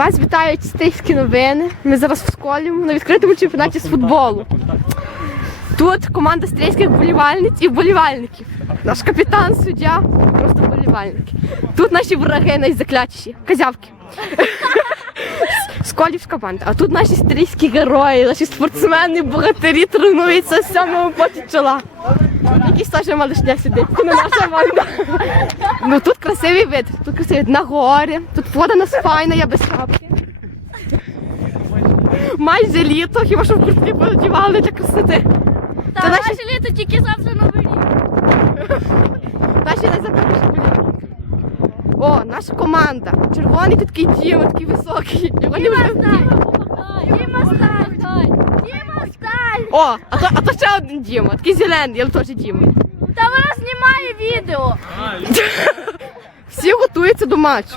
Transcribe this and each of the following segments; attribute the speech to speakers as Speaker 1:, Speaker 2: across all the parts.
Speaker 1: Вас вітають стейські новини. Ми зараз в школі на відкритому чемпіонаті з футболу. Тут команда стрільських вболівальниць і вболівальників. Наш капітан, суддя, просто вболівальники. Тут наші враги найзаклятіші, козявки. Сколівська банда. А тут наші стрільські герої, наші спортсмени, богатирі тренуються з самого поті чола. Якийсь Саша Малишня сидить, це не наша банда. Ну тут красивий вид, тут красивий вид на горі, тут вода нас файна, я без шапки. Майже літо, хіба що в куртки подівали для красоти.
Speaker 2: Та
Speaker 1: Це наші-
Speaker 2: наше літо тільки завтра новий рік.
Speaker 1: Наші найзапевніші болівальники. О, наша команда. Червоний тут такий Діма, такий високий. Його не вже...
Speaker 2: Діма
Speaker 1: О, а то, а то ще один Діма, такий зелений, але теж Діма.
Speaker 2: Та вона знімає відео.
Speaker 1: Всі готуються до матчу.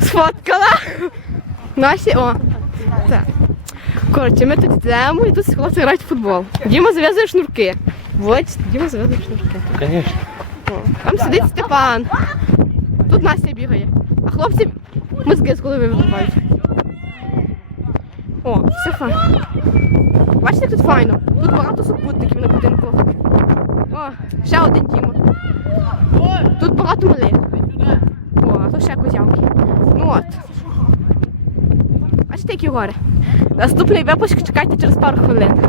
Speaker 1: Сфоткала. Наші, о. Так. Коротше, ми тут йдемо і тут хлопці грають в футбол. Діма зав'язує шнурки. Ось, Діма зав'язує шнурки.
Speaker 3: Конечно.
Speaker 1: О, Там сидить Степан. Тут Настя бігає. А хлопці мозги з голови вибивають. О, все файно. Бачите, тут файно. Тут багато супутників на будинку. О, ще один Діма. Тут багато мали. О, то ще козявки. Ну от. Бачите, які гори. Наступний випуск чекайте через пару хвилин.